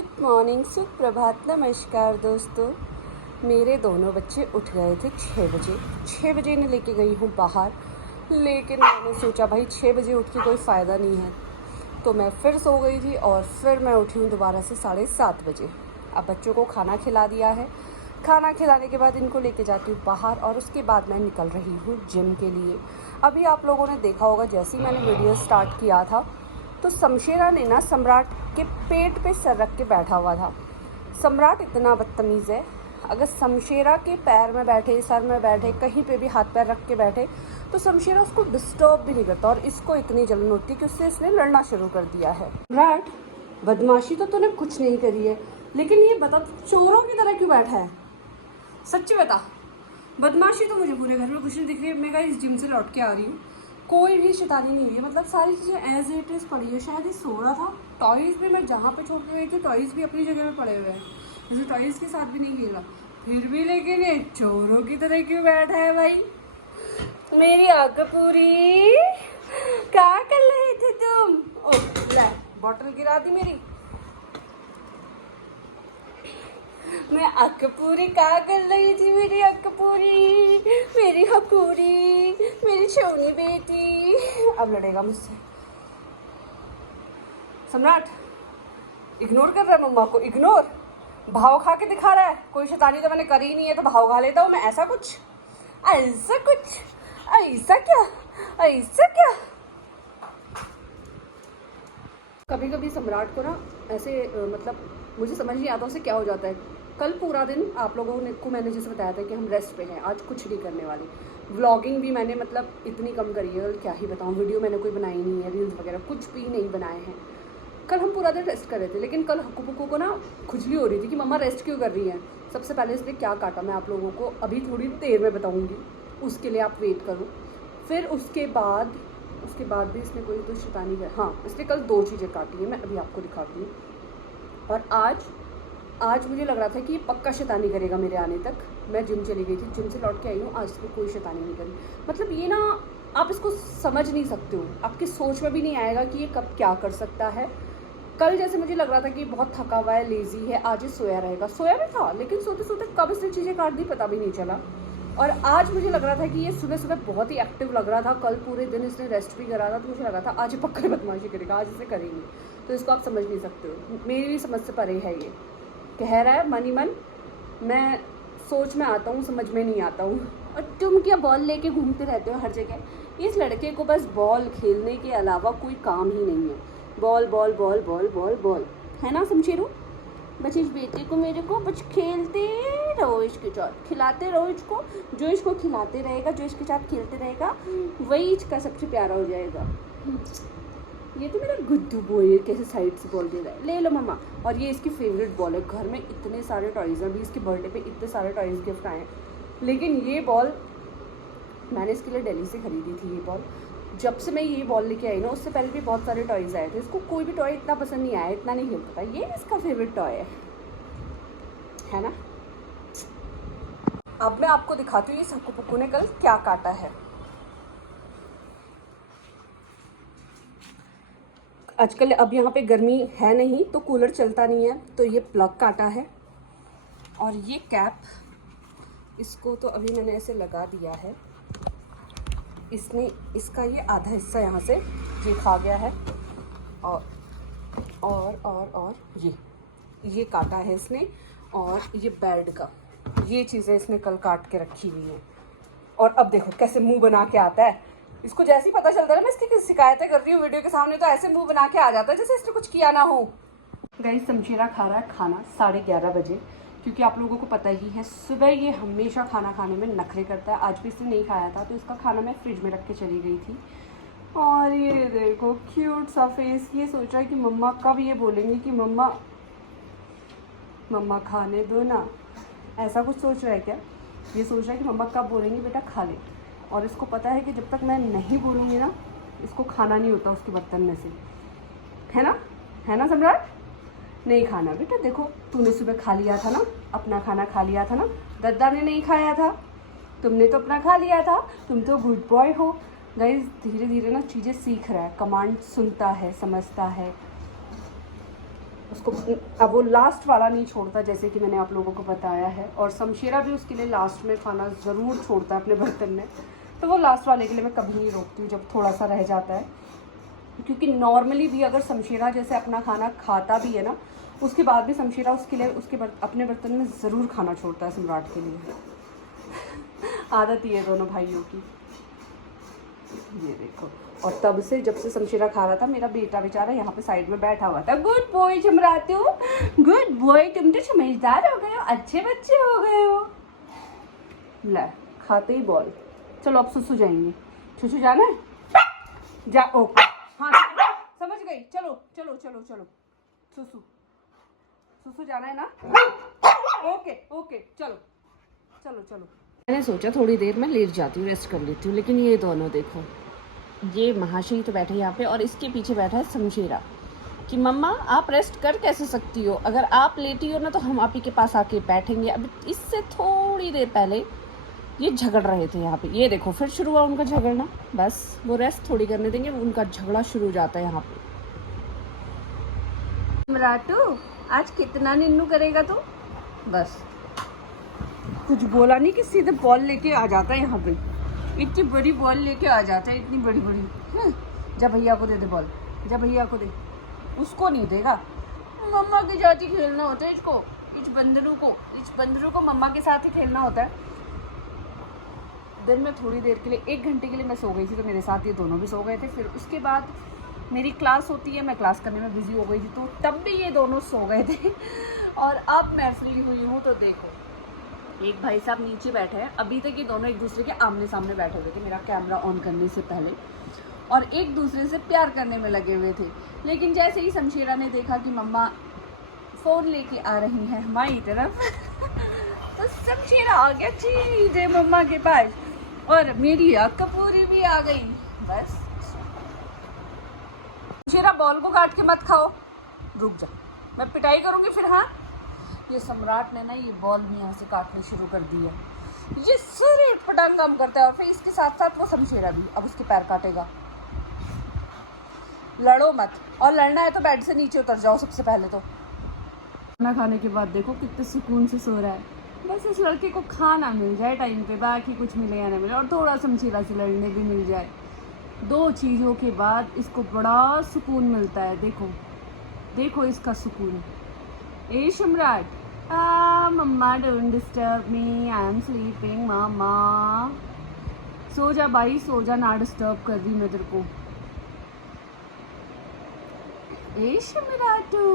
Good morning, सुप्रभात, नमस्कार दोस्तों। मेरे दोनों बच्चे उठ गए थे 6 बजे। 6 बजे इन्हें लेके गई हूँ बाहर, लेकिन मैंने सोचा भाई 6 बजे उठ के कोई फ़ायदा नहीं है, तो मैं फिर सो गई थी और फिर मैं उठी हूँ दोबारा से 7:30 बजे। अब बच्चों को खाना खिला दिया है। खाना खिलाने के बाद इनको लेके जाती हूँ बाहर और उसके बाद मैं निकल रही हूँ जिम के लिए। अभी आप लोगों ने देखा होगा, जैसे ही मैंने वीडियो स्टार्ट किया था तो शमशेरा ने ना सम्राट के पेट पे सर रख के बैठा हुआ था। सम्राट इतना बदतमीज़ है, अगर शमशेरा के पैर में बैठे, सर में बैठे, कहीं पे भी हाथ पैर रख के बैठे तो शमशेरा उसको डिस्टर्ब भी नहीं करता, और इसको इतनी जलन होती है कि उससे इसने लड़ना शुरू कर दिया है। सम्राट, बदमाशी तो तूने कुछ नहीं करी है, लेकिन ये बता चोरों की तरह क्यों बैठा है? सच्ची बता। बदमाशी तो मुझे पूरे घर में कुछ नहीं दिख रही है। मैं इस जिम से लौट के आ रही हूँ, कोई भी शैतानी नहीं हुई है, मतलब सारी चीज़ें एज इट इज़ पड़ी है। शायद ये सो रहा था। टॉयज़ भी मैं जहाँ पे छोड़ के गई थी, टॉयज़ भी अपनी जगह पे पड़े हुए हैं, जैसे टॉयज़ के साथ भी नहीं खेला, फिर भी लेकिन ये चोरों की तरह क्यों बैठा है भाई? मेरी आंख पूरी, क्या कर रहे थे तुम? ओ ले, बॉटल गिरा दी मेरी। मैं अक्क पूरी क्या कर रही थी? मेरी अक्क पूरी, मेरी हपूरी, मेरी सोनी बेटी। अब लड़ेगा मुझसे। सम्राट इग्नोर कर रहा है मम्मा को, इग्नोर। भाव खा के दिखा रहा है। कोई शैतानी तो मैंने करी नहीं है तो भाव खा लेता हूँ मैं। ऐसा कुछ, ऐसा कुछ, ऐसा क्या, ऐसा क्या? कभी कभी सम्राट को ना ऐसे मतलब मुझे समझ नहीं आता उसे क्या हो जाता है। कल पूरा दिन आप लोगों को मैंने जैसे बताया था कि हम रेस्ट पे हैं, आज कुछ नहीं करने वाली। व्लॉगिंग भी मैंने मतलब इतनी कम करी है, क्या ही बताऊँ। वीडियो मैंने कोई बनाई नहीं है, रील्स वगैरह कुछ भी नहीं बनाए हैं। कल हम पूरा दिन रेस्ट कर रहे थे, लेकिन कल हक्कू पुक्कू को ना खुजली हो रही थी कि मम्मा रेस्ट क्यों कर रही है। सबसे पहले इसने क्या काटा मैं आप लोगों को अभी थोड़ी देर में बताऊँगी, उसके लिए आप वेट करो। फिर उसके बाद भी इसने कोई तो शैतानी कर, हाँ इसने कल 2 चीज़ें काटी हैं, मैं अभी आपको दिखाती हूँ। और आज मुझे लग रहा था कि ये पक्का शैतानी करेगा मेरे आने तक। मैं जिम चली गई थी, जिम से लौट के आई हूँ, आज इसने कोई शैतानी नहीं करी। मतलब ये ना, आप इसको समझ नहीं सकते हो, आपकी सोच में भी नहीं आएगा कि ये कब क्या कर सकता है। कल जैसे मुझे लग रहा था कि बहुत थका हुआ है, लेज़ी है, आज ये सोया रहेगा। सोया भी था, लेकिन सोते सोते कब इसने चीज़ें काट दी पता भी नहीं चला। और आज मुझे लग रहा था कि ये सुबह सुबह बहुत ही एक्टिव लग रहा था। कल पूरे दिन इसने रेस्ट भी करा था, तो मुझे लगा था आज ये पक्का बदमाशी करेगा, आज इसे करेंगे। तो इसको आप समझ नहीं सकते हो, मेरी भी समझ से परे है। ये कह रहा है मन ही मन, मैं सोच में आता हूँ, समझ में नहीं आता हूँ। और तुम क्या बॉल लेके घूमते रहते हो हर जगह? इस लड़के को बस बॉल खेलने के अलावा कोई काम ही नहीं है। Ball ball ball ball ball ball, है ना शमशेरू? बस इस बेटे को मेरे को बस खेलते रहो, इसके साथ खिलाते रहो इसको। जो इसको खिलाते रहेगा, जो इसके साथ खेलते रहेगा, वही इसका सबसे प्यारा हो जाएगा। ये तो मेरा गुड्डू बॉय है, कैसे साइड से बॉल दे रहा है। ले लो मम्मा। और ये इसकी फेवरेट बॉल है। घर में इतने सारे टॉयज़ हैं, अभी इसके बर्थडे पे इतने सारे टॉयज़ गिफ्ट आए हैं, लेकिन ये बॉल मैंने इसके लिए दिल्ली से ख़रीदी थी। ये बॉल जब से मैं ये बॉल लेके आई ना, उससे पहले भी बहुत सारे टॉयज़ आए थे। इसको कोई भी टॉय इतना पसंद नहीं आया, इतना नहीं खेलता था। ये इसका फेवरेट टॉय है ना। अब मैं आपको दिखाती हूँ इस हक्कू पुक्कू ने कल क्या काटा है। आजकल अब यहाँ पे गर्मी है नहीं तो कूलर चलता नहीं है, तो ये प्लग काटा है। और ये कैप, इसको तो अभी मैंने ऐसे लगा दिया है। इसने इसका ये आधा हिस्सा यहाँ से ये खा गया है। और ये काटा है इसने। और ये बेड का, ये चीज़ें इसने कल काट के रखी हुई हैं। और अब देखो कैसे मुंह बना के आता है। इसको जैसे ही पता चलता है ना मैं इसकी शिकायतें कर रही हूँ वीडियो के सामने, तो ऐसे मुंह बना के आ जाता है जैसे इसने कुछ किया ना हो। गाइस, शमशेरा खा रहा है खाना 11:30 बजे, क्योंकि आप लोगों को पता ही है सुबह ये हमेशा खाना खाने में नखरे करता है। आज भी इसने नहीं खाया था, तो इसका खाना मैं फ्रिज में रख के चली गई थी। और ये देखो क्यूट सा फेस, ये सोच रहा है कि मम्मा कब ये बोलेंगे कि मम्मा मम्मा खाने दो ना। ऐसा कुछ सोच रहा है क्या? ये सोच रहा है कि मम्मा कब बोलेंगी बेटा खा ले। और इसको पता है कि जब तक मैं नहीं बोलूँगी ना, इसको खाना नहीं होता उसके बर्तन में से, है ना सम्राट? नहीं खाना बेटा। देखो तूने सुबह खा लिया था ना, अपना खाना खा लिया था ना, दद्दा ने नहीं खाया था, तुमने तो अपना खा लिया था। तुम तो गुड बॉय हो। गाइस, धीरे धीरे ना चीज़ें सीख रहा है, कमांड सुनता है, समझता है। उसको अब वो लास्ट वाला नहीं छोड़ता, जैसे कि मैंने आप लोगों को बताया है। और शमशेरा भी उसके लिए लास्ट में खाना ज़रूर छोड़ता है अपने बर्तन में, तो वो लास्ट वाले के लिए मैं कभी नहीं रोकती हूँ जब थोड़ा सा रह जाता है। क्योंकि नॉर्मली भी अगर शमशेरा जैसे अपना खाना खाता भी है ना, उसके बाद भी शमशेरा उसके लिए अपने बर्तन में ज़रूर खाना छोड़ता है सम्राट के लिए। आदत ही है दोनों भाइयों की। ये देखो, और तब से जब से शमशेरा खा रहा था, मेरा बेटा बेचारा यहाँ पे साइड में बैठा हुआ था। गुड बॉय सम्राटू, गुड बॉय, तुम तो समझदार हो गए हो, अच्छे बच्चे हो गए हो। ले खाते ही बॉल। चलो अब सुसु जाएंगे। सुसु जाना है? जा। ओके, हाँ समझ गई। चलो चलो चलो चलो, सुसु सुसु जाना है ना? ओके ओके, चलो चलो चलो। मैंने सोचा थोड़ी देर में लेट जाती हूँ, रेस्ट कर लेती हूँ, लेकिन ये दोनों देखो, ये महाशय तो बैठे यहाँ पे और इसके पीछे बैठा है शमशेरा कि मम्मा आप रेस्ट कर कैसे सकती हो, अगर आप लेटी हो ना तो हम आप ही के पास आके बैठेंगे। अब इससे थोड़ी देर पहले ये झगड़ रहे थे यहाँ पे, ये देखो फिर शुरू हुआ उनका झगड़ना। बस वो रेस्ट थोड़ी करने देंगे, उनका झगड़ा शुरू हो जाता है यहाँ पे। सम्राटू आज कितना निन्नू करेगा तू? बस कुछ बोला नहीं कि सीधे बॉल लेके आ जाता है यहाँ पे, इतनी बड़ी बॉल लेके आ जाता है, इतनी बड़ी बड़ी। जा भैया को दे दे बॉल, जा भैया को दे। उसको नहीं देगा, मम्मा के साथ ही खेलना होता है इसको, इस बंदरों को मम्मा के साथ ही खेलना होता है। दिन में थोड़ी देर के लिए 1 घंटे के लिए मैं सो गई थी, तो मेरे साथ ये दोनों भी सो गए थे। फिर उसके बाद मेरी क्लास होती है, मैं क्लास करने में बिजी हो गई थी, तो तब भी ये दोनों सो गए थे। और अब मैं फ्री हुई हूँ, तो देखो एक भाई साहब नीचे बैठे हैं। अभी तक ये दोनों एक दूसरे के आमने सामने बैठे हुए थे मेरा कैमरा ऑन करने से पहले, और एक दूसरे से प्यार करने में लगे हुए थे। लेकिन जैसे ही शमशेरा ने देखा कि मम्मा फ़ोन लेके आ रही हैं हमारी तरफ, तो शमशेरा आ गया सीधे मम्मा के पास, और मेरी आँख कपूरी भी आ गई। बस शमशेरा बॉल को काट के मत खाओ, रुक जा, मैं पिटाई करूँगी फिर। हाँ, ये सम्राट ने ना ये बॉल भी यहाँ से काटनी शुरू कर दी है। ये सिर पटांग काम करता है, और फिर इसके साथ साथ वो शमशेरा भी अब उसके पैर काटेगा। लड़ो मत, और लड़ना है तो बेड से नीचे उतर जाओ सबसे पहले। तो खाना खाने के बाद देखो कितने सुकून से सो रहा है। बस इस लड़के को खाना मिल जाए टाइम पे, बाकी कुछ मिले या ना मिले, और थोड़ा शमशेरा से लड़ने भी मिल जाए, 2 चीज़ों के बाद इसको बड़ा सुकून मिलता है। देखो देखो इसका सुकून। ए Samrat, mamma don't disturb me, I am sleeping mama. सो जा भाई, सो जा, ना डिस्टर्ब कर रही मैं तेरे को। ए सम्राटू,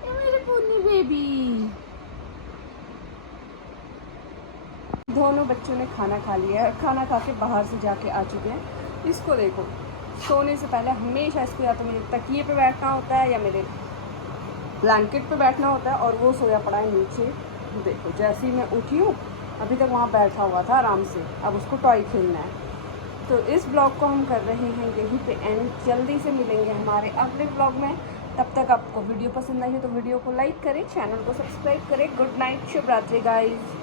ये मेरे पुन्नी बेबी। दोनों बच्चों ने खाना खा लिया है, खाना खा के बाहर से जाके आ चुके हैं। इसको देखो, सोने से पहले हमेशा इसको या तो मेरे तकिए पे बैठना होता है या मेरे ब्लैंकेट पे बैठना होता है, और वो सोया पड़ा है नीचे। देखो जैसे ही मैं उठी हूँ, अभी तक वहाँ बैठा हुआ था आराम से, अब उसको टॉय खेलना है। तो इस ब्लॉग को हम कर रहे हैं यहीं पे एंड, जल्दी से मिलेंगे हमारे अगले ब्लॉग में। तब तक आपको वीडियो पसंद आई है तो वीडियो को लाइक करें, चैनल को सब्सक्राइब करें। गुड नाइट, शुभ रात्रि गाइस।